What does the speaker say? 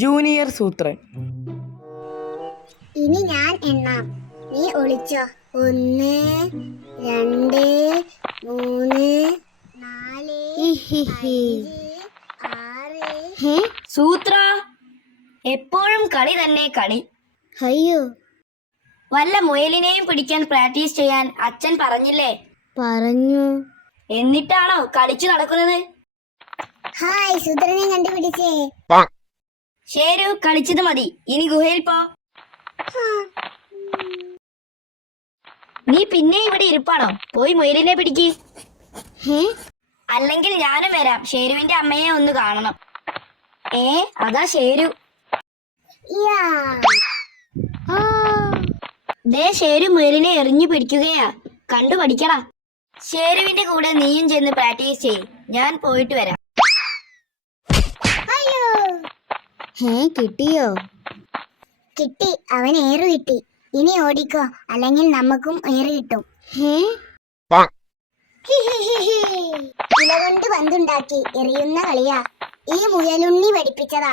Junior Soothran. ഇനി ഞാൻ എണ്ണാം, നീ ഒളിച്ചോ. 1 2 3 4 5 6. സൂത്ര, എപ്പോഴും കളി തന്നെ കളി. അയ്യോ, വല്ല മുയലിനെയും പിടിക്കാൻ പ്രാക്ടീസ് ചെയ്യാൻ അച്ഛൻ പറഞ്ഞില്ലേ? പറഞ്ഞു. എന്നിട്ടാണോ കളിച്ചു നടക്കുന്നത്? ഹായ്, സൂത്രനെ കണ്ടുപിടിച്ചേ. ശരു, കളിച്ചത് മതി, ഇനി ഗുഹയിൽ പോ. നീ പിന്നെ ഇവിടെ ഇരിപ്പാണോ? പോയി മുയലിനെ പിടിക്ക്. അല്ലെങ്കിൽ ഞാനും വരാം, ഷേരുവിന്റെ അമ്മയെ ഒന്ന് കാണണം. അതാ ഷേരു. ദേ ഷേരു മുയലിനെ എറിഞ്ഞു പിടിക്കുകയാ, കണ്ടു പഠിക്കടാ. ഷേരുവിന്റെ കൂടെ നീയും ചെന്ന് പ്രാക്ടീസ് ചെയ്യ്, ഞാൻ പോയിട്ട് വരാം. കിട്ടിയോ? കിട്ടി, അവൻ ഏറ് കിട്ടി. ഇനി ഓടിക്കോ, അല്ലെങ്കിൽ നമുക്കും ഏറ് കിട്ടും. ഇല കൊണ്ട് പന്തുണ്ടാക്കി എറിയുന്ന കളിയാ ഈ മുയലുണ്ണി പഠിപ്പിച്ചതാ.